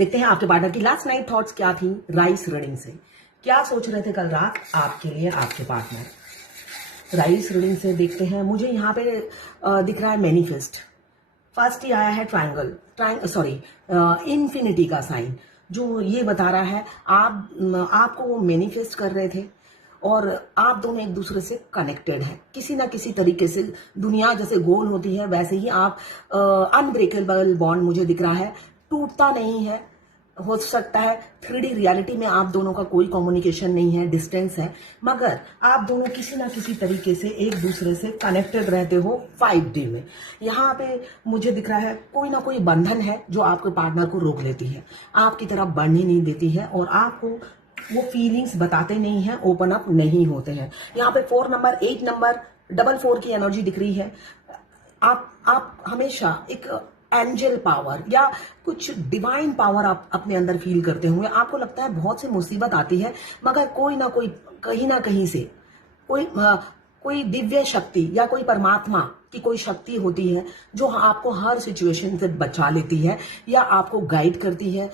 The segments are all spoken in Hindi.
देखते हैं आपके पार्टनर की लास्ट नाइट थॉट्स क्या थी राइस रीडिंग से। क्या सोच रहे थे कल रात आपके लिए आपके पार्टनर। राइस रीडिंग से देखते हैं। मुझे यहाँ पे दिख रहा है मैनिफेस्ट। फर्स्ट ही आया है इन्फिनिटी का साइन, जो ये बता रहा है आपको वो मैनिफेस्ट कर रहे थे और आप दोनों एक दूसरे से कनेक्टेड हैं किसी ना किसी तरीके से। दुनिया जैसे गोल होती है वैसे ही आप अनब्रेकेबल बॉन्ड मुझे दिख रहा है, टूटता नहीं है। हो सकता है 3D रियलिटी में आप दोनों का कोई कम्युनिकेशन नहीं है, डिस्टेंस है, मगर आप दोनों किसी ना किसी तरीके से एक दूसरे से कनेक्टेड रहते हो 5D में। यहाँ पे मुझे दिख रहा है कोई ना कोई बंधन है जो आपके पार्टनर को रोक लेती है, आपकी तरफ बढ़ने नहीं देती है और आपको वो फीलिंग्स बताते नहीं है, ओपन अप नहीं होते हैं। यहाँ पे 4 नंबर 8 नंबर 4 की एनर्जी दिख रही है। आप हमेशा एक एंजल पावर या कुछ डिवाइन पावर आप अपने अंदर फील करते हुए, आपको लगता है बहुत सी मुसीबत आती है मगर कोई ना कोई कहीं ना कहीं से कोई दिव्य शक्ति या कोई परमात्मा की कोई शक्ति होती है जो आपको हर सिचुएशन से बचा लेती है या आपको गाइड करती है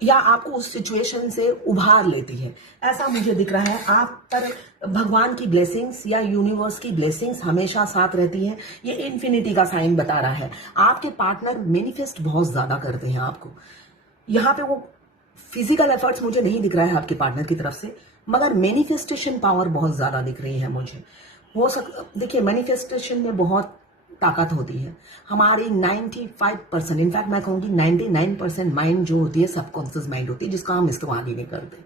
या आपको उस सिचुएशन से उभार लेती है। ऐसा मुझे दिख रहा है। आप पर भगवान की ब्लेसिंग्स या यूनिवर्स की ब्लेसिंग्स हमेशा साथ रहती हैं। ये इन्फिनिटी का साइन बता रहा है। आपके पार्टनर मैनिफेस्ट बहुत ज्यादा करते हैं आपको। यहाँ पे वो फिजिकल एफर्ट्स मुझे नहीं दिख रहा है आपके पार्टनर की तरफ से, मगर मैनिफेस्टेशन पावर बहुत ज्यादा दिख रही है मुझे। देखिए मैनिफेस्टेशन में बहुत ताकत होती है। हमारी 95% इनफैक्ट मैं कहूंगी 99% माइंड जो होती है सबकॉन्शियस माइंड होती है, जिसका हम इस्तेमाल ही नहीं करते।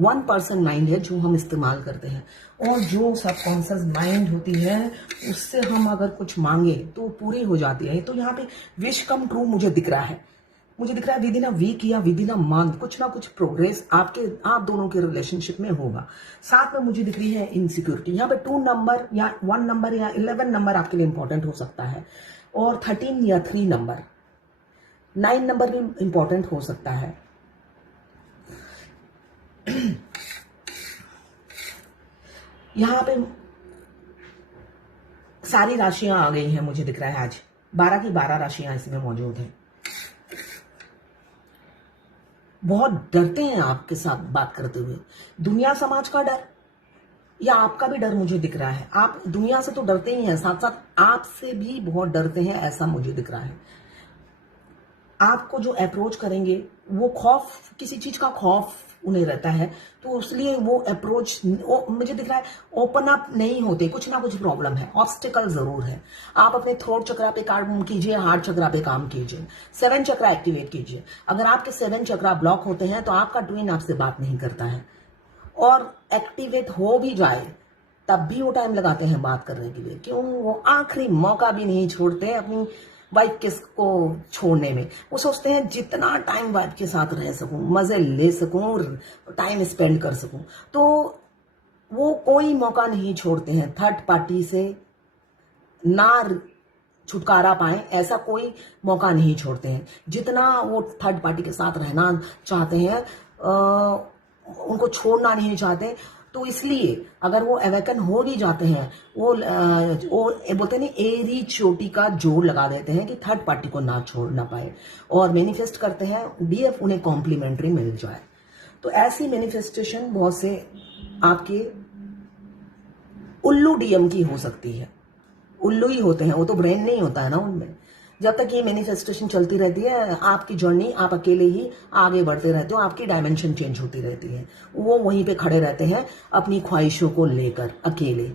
1% माइंड है जो हम इस्तेमाल करते हैं और जो सबकॉन्शियस माइंड होती है उससे हम अगर कुछ मांगे तो पूरी हो जाती है। तो यहाँ पे विश कम ट्रू मुझे दिख रहा है। विद इन अ वीक या विद इन अ मंथ कुछ ना कुछ प्रोग्रेस आप दोनों के रिलेशनशिप में होगा। साथ में मुझे दिख रही है इनसिक्योरिटी। यहाँ पे 2 नंबर या 1 नंबर या 11 नंबर आपके लिए इंपॉर्टेंट हो सकता है और 13 या 3 नंबर 9 नंबर भी इंपॉर्टेंट हो सकता है। यहाँ पे सारी राशियां आ गई हैं मुझे दिख रहा है। आज 12 की 12 राशियां इसमें मौजूद हैं। बहुत डरते हैं आपके साथ बात करते हुए। दुनिया समाज का डर या आपका भी डर मुझे दिख रहा है। आप दुनिया से तो डरते ही हैं, साथ साथ आपसे भी बहुत डरते हैं, ऐसा मुझे दिख रहा है। आपको जो अप्रोच करेंगे वो खौफ, किसी चीज का खौफ उन्हें रहता है, तो इसलिए वो अप्रोच मुझे दिख रहा है ओपन अप नहीं होते। कुछ ना कुछ प्रॉब्लम है, ऑब्स्टिकल जरूर है। आप अपने थ्रोट चक्रा पे काम कीजिए, हार्ट चक्रा पे काम कीजिए, 7 चक्रा एक्टिवेट कीजिए। अगर आपके 7 चक्रा ब्लॉक होते हैं तो आपका ट्विन आपसे बात नहीं करता है और एक्टिवेट हो भी जाए तब भी वो टाइम लगाते हैं बात करने के लिए। क्यों? वो आखिरी मौका भी नहीं छोड़ते अपनी वाइफ को छोड़ने में। वो सोचते हैं जितना टाइम वाइफ के साथ रह सकूं, मजे ले सकूं, टाइम स्पेंड कर सकूं, तो वो कोई मौका नहीं छोड़ते हैं थर्ड पार्टी से ना छुटकारा पाए, ऐसा कोई मौका नहीं छोड़ते हैं। जितना वो थर्ड पार्टी के साथ रहना चाहते हैं, उनको छोड़ना नहीं चाहते। तो इसलिए अगर वो अवेकन हो भी जाते हैं, वो बोलते नहीं एरी चोटी का जोर लगा देते हैं कि थर्ड पार्टी को ना छोड़ ना पाए और मैनिफेस्ट करते हैं डीएफ उन्हें कॉम्प्लीमेंट्री मिल जाए। तो ऐसी मैनिफेस्टेशन बहुत से आपके उल्लू डीएम की हो सकती है। उल्लू ही होते हैं, वो तो ब्रेन नहीं होता है ना उनमें। जब तक ये मैनिफेस्टेशन चलती रहती है, आपकी जर्नी आप अकेले ही आगे बढ़ते रहते हो, आपकी डायमेंशन चेंज होती रहती है। वो वहीं पे खड़े रहते हैं अपनी ख्वाहिशों को लेकर अकेले।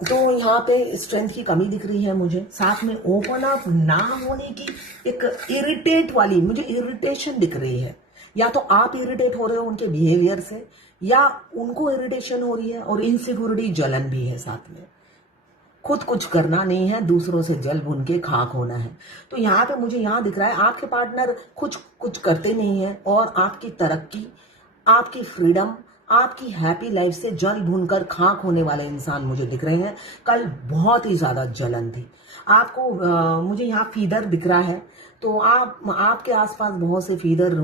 तो यहाँ पे स्ट्रेंथ की कमी दिख रही है मुझे। साथ में ओपन अप ना होने की एक इरिटेट वाली मुझे इरिटेशन दिख रही है। या तो आप इरिटेट हो रहे हो उनके बिहेवियर से या उनको इरिटेशन हो रही है और इनसिक्योरिटी जलन भी है साथ में। खुद कुछ करना नहीं है, दूसरों से जल भुन के खाक होना है। तो यहाँ पे मुझे यहाँ दिख रहा है आपके पार्टनर कुछ करते नहीं है और आपकी तरक्की, आपकी फ्रीडम, आपकी हैप्पी लाइफ से जल भुनकर खाक होने वाले इंसान मुझे दिख रहे हैं। कल बहुत ही ज्यादा जलन थी आपको। मुझे यहाँ फीदर दिख रहा है, तो आपके आसपास बहुत से फीदर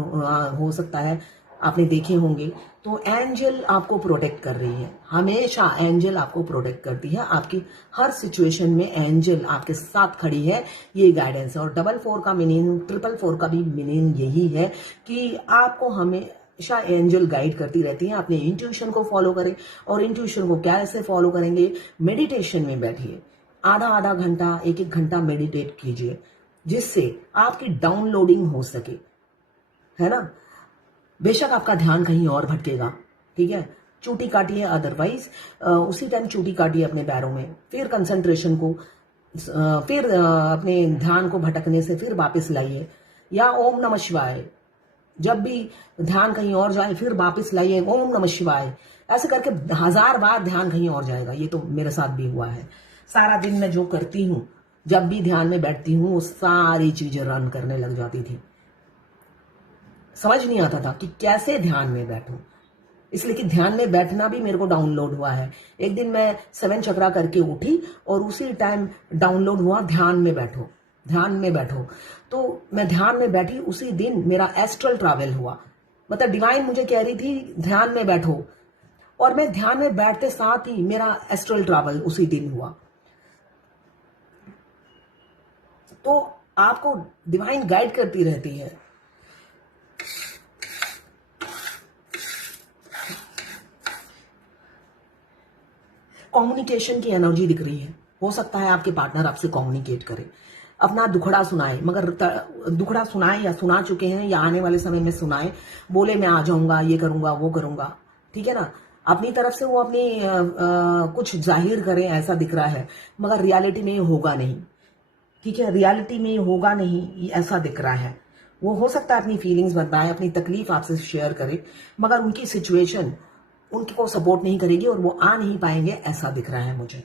हो सकता है। आपने देखे होंगे। तो एंजल आपको प्रोटेक्ट कर रही है, हमेशा एंजल आपको प्रोटेक्ट करती है, आपकी हर सिचुएशन में एंजल आपके साथ खड़ी है, ये गाइडेंस है। और 444 का मीनिंग, 444 का भी मीनिंग यही है कि आपको हमेशा एंजल गाइड करती रहती है। अपने इंट्यूशन को फॉलो करें, और इंट्यूशन को कैसे फॉलो करेंगे? मेडिटेशन में बैठिए, आधा आधा घंटा, एक एक घंटा मेडिटेट कीजिए, जिससे आपकी डाउनलोडिंग हो सके, है ना। बेशक आपका ध्यान कहीं और भटकेगा, ठीक है, चूटी काटिए, अदरवाइज उसी टाइम चूटी काटिए अपने पैरों में, फिर कंसंट्रेशन को फिर अपने ध्यान को भटकने से फिर वापस लाइए, या ओम नमः शिवाय, जब भी ध्यान कहीं और जाए फिर वापस लाइए ओम नमः शिवाय। ऐसे करके 1000 बार ध्यान कहीं और जाएगा। ये तो मेरे साथ भी हुआ है। सारा दिन मैं जो करती हूँ, जब भी ध्यान में बैठती हूँ, वो सारी चीजें रन करने लग जाती थी। समझ नहीं आता था कि कैसे ध्यान में बैठूं, इसलिए कि ध्यान में बैठना भी मेरे को डाउनलोड हुआ है। एक दिन मैं 7 चक्रा करके उठी और उसी टाइम डाउनलोड हुआ ध्यान में बैठो, ध्यान में बैठो। तो मैं ध्यान में बैठी, उसी दिन मेरा एस्ट्रल ट्रैवल हुआ। मतलब डिवाइन मुझे कह रही थी ध्यान में बैठो, और मैं ध्यान में बैठते साथ ही मेरा एस्ट्रल ट्रैवल उसी दिन हुआ। तो आपको डिवाइन गाइड करती रहती है। कम्युनिकेशन की एनर्जी दिख रही है। हो सकता है आपके पार्टनर आपसे कम्युनिकेट करे, अपना दुखड़ा सुनाए, मगर दुखड़ा सुनाए या सुना चुके हैं या आने वाले समय में सुनाए, बोले मैं आ जाऊंगा, ये करूंगा, वो करूंगा, ठीक है ना। अपनी तरफ से वो अपनी कुछ जाहिर करे, ऐसा दिख रहा है, मगर रियलिटी में होगा नहीं, ठीक है, रियलिटी में होगा नहीं, ऐसा दिख रहा है। वो हो सकता है अपनी फीलिंग्स बताए, अपनी तकलीफ आपसे शेयर करे, मगर उनकी सिचुएशन उनको सपोर्ट नहीं करेगी और वो आ नहीं पाएंगे, ऐसा दिख रहा है मुझे।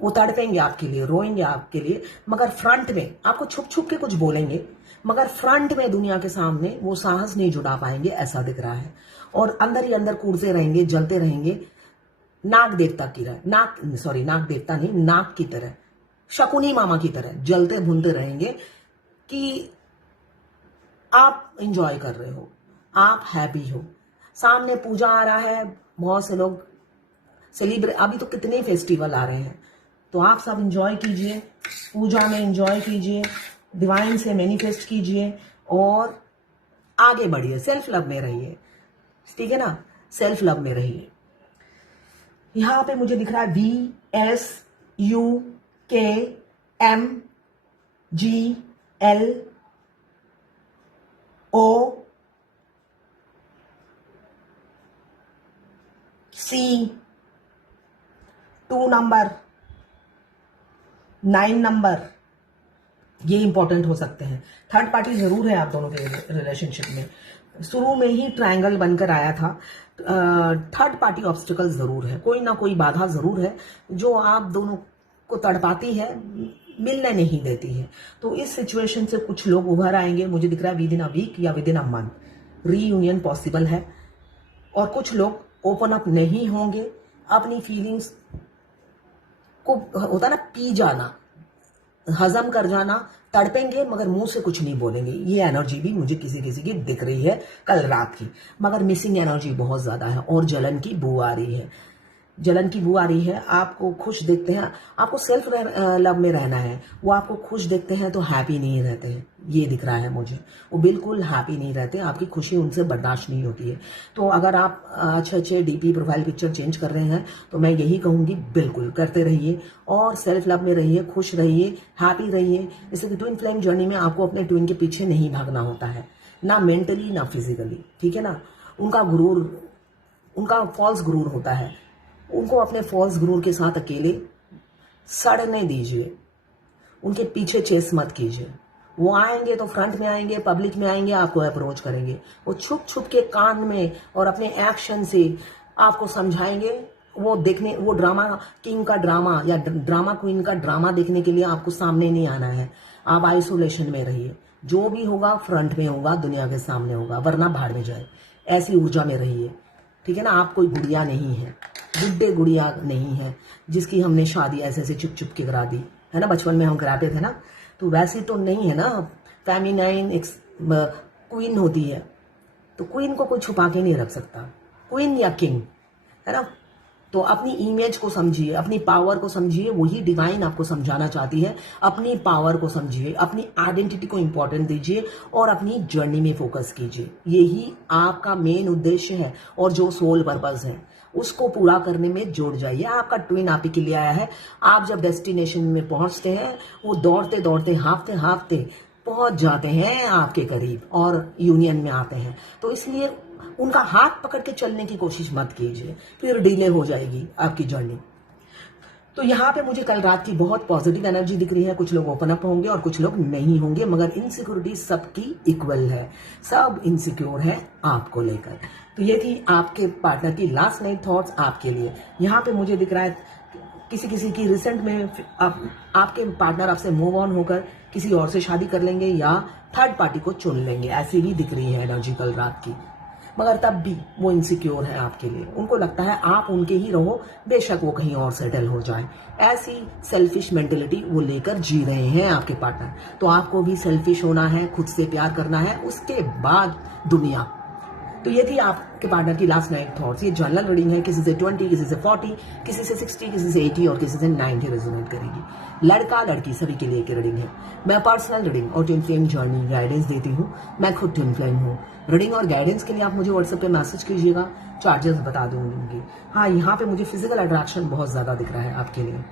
वो तड़पेंगे आपके लिए, रोएंगे आपके लिए, मगर फ्रंट में आपको छुप छुप के कुछ बोलेंगे, मगर फ्रंट में दुनिया के सामने वो साहस नहीं जुटा पाएंगे, ऐसा दिख रहा है। और अंदर ही अंदर कूदते रहेंगे, जलते रहेंगे, नाग देवता की तरह, नाग देवता नहीं, नाग की तरह, शकुनी मामा की तरह जलते भुनते रहेंगे कि आप इंजॉय कर रहे हो, आप हैप्पी हो। सामने पूजा आ रहा है, बहुत से लोग सेलिब्रेट, अभी तो कितने फेस्टिवल आ रहे हैं, तो आप सब इंजॉय कीजिए, पूजा में इंजॉय कीजिए, डिवाइन से मैनिफेस्ट कीजिए और आगे बढ़िए, सेल्फ लव में रहिए, ठीक है ना, सेल्फ लव में रहिए। यहां पे मुझे दिख रहा है VSUKMGLOC 2 नंबर, 9 नंबर, ये इंपॉर्टेंट हो सकते हैं। थर्ड पार्टी जरूर है आप दोनों के रिलेशनशिप में, शुरू में ही ट्रायंगल बनकर आया था। थर्ड पार्टी ऑब्स्टिकल जरूर है, कोई ना कोई बाधा जरूर है जो आप दोनों को तड़पाती है, मिलने नहीं देती है। तो इस सिचुएशन से कुछ लोग उभर आएंगे, मुझे दिख रहा है विदिन अ वीक या within a month reunion possible है। और कुछ लोग ओपन अप नहीं होंगे, अपनी फीलिंग्स को, होता ना, पी जाना, हजम कर जाना, तड़पेंगे मगर मुंह से कुछ नहीं बोलेंगे। ये एनर्जी भी मुझे किसी किसी की दिख रही है कल रात की, मगर मिसिंग एनर्जी बहुत ज्यादा है और जलन की बू आ रही है, जलन की बू आ रही है। आपको खुश देखते हैं, आपको सेल्फ लव में रहना है, वो आपको खुश देखते हैं तो हैप्पी नहीं रहते हैं, ये दिख रहा है मुझे। वो बिल्कुल हैप्पी नहीं रहते, आपकी खुशी उनसे बर्दाश्त नहीं होती है। तो अगर आप अच्छे अच्छे डीपी प्रोफाइल पिक्चर चेंज कर रहे हैं तो मैं यही कहूंगी, बिल्कुल करते रहिए और सेल्फ लव में रहिए, खुश रहिए, हैप्पी रहिए। जैसे कि ट्विन फ्लेम जर्नी में आपको अपने ट्विन के पीछे नहीं भागना होता है, ना मेंटली ना फिजिकली, ठीक है ना। उनका गुरूर, उनका फॉल्स गुरूर होता है, उनको अपने फॉल्स गुरूर के साथ अकेले सड़ने दीजिए, उनके पीछे चेस मत कीजिए। वो आएंगे तो फ्रंट में आएंगे, पब्लिक में आएंगे, आपको अप्रोच करेंगे। वो छुप छुप के कान में और अपने एक्शन से आपको समझाएंगे। वो देखने, वो ड्रामा किंग का ड्रामा या ड्रामा क्वीन का ड्रामा देखने के लिए आपको सामने नहीं आना है। आप आइसोलेशन में रहिए, जो भी होगा फ्रंट में होगा, दुनिया के सामने होगा, वरना भाड़ में जाए। ऐसी ऊर्जा में रहिए, ठीक है ना। आप कोई गुड़िया नहीं है, गुड्डे गुड़िया नहीं है जिसकी हमने शादी ऐसे ऐसे चुप चुप के करा दी है ना, बचपन में हम कराते थे ना, तो वैसी तो नहीं है ना। फेमिनाइन एक क्वीन होती है, तो क्वीन को कोई छुपा के नहीं रख सकता, क्वीन या किंग, है ना। तो अपनी इमेज को समझिए, अपनी पावर को समझिए, वही डिवाइन आपको समझाना चाहती है। अपनी पावर को समझिए, अपनी आइडेंटिटी को इंपॉर्टेंट दीजिए और अपनी जर्नी में फोकस कीजिए। यही आपका मेन उद्देश्य है और जो सोल पर्पस है उसको पूरा करने में जुड़ जाइए। आपका ट्विन आप ही के लिए आया है। आप जब डेस्टिनेशन में पहुंचते हैं, वो दौड़ते दौड़ते हाँफते हाँफते पहुंच जाते हैं आपके करीब और यूनियन में आते हैं। तो इसलिए उनका हाथ पकड़ के चलने की कोशिश मत कीजिए, फिर डिले हो जाएगी आपकी जर्नी। तो यहाँ पे मुझे कल रात की बहुत पॉजिटिव एनर्जी दिख रही है। कुछ लोग ओपन अप होंगे और कुछ लोग नहीं होंगे, मगर इनसिक्योरिटी सबकी इक्वल है, सब इनसिक्योर है आपको लेकर। तो ये थी आपके पार्टनर की लास्ट नाइट थॉट्स आपके लिए। यहाँ पे मुझे दिख रहा है किसी किसी की रिसेंट में आपके पार्टनर आपसे मूव ऑन होकर किसी और से शादी कर लेंगे या थर्ड पार्टी को चुन लेंगे, ऐसी भी दिख रही है एनर्जी कल रात की। मगर तब भी वो इनसिक्योर है आपके लिए। उनको लगता है आप उनके ही रहो, बेशक वो कहीं और सेटल हो जाए। ऐसी सेल्फिश मेंटेलिटी वो लेकर जी रहे हैं आपके पार्टनर। तो आपको भी सेल्फिश होना है, खुद से प्यार करना है, उसके बाद दुनिया। तो ये थी आपके पार्टनर की लास्ट नाइट थॉट्स। ये जनरल रीडिंग है, किसी से 20, किसी से 40, किसी से 60, किसी से 80 और किसी से 90 रेजोनेट करेगी। लड़का लड़की सभी के लिए एक रीडिंग है। मैं पर्सनल रीडिंग और ट्विन फ्लेम जर्नी गाइडेंस देती हूँ। मैं खुद ट्विन फ्लेम हूँ। रीडिंग और गाइडेंस के लिए आप मुझे व्हाट्सएप पे मैसेज कीजिएगा, चार्जेस बता दूंगी। हाँ, यहाँ पे मुझे फिजिकल अट्रैक्शन बहुत ज्यादा दिख रहा है आपके लिए।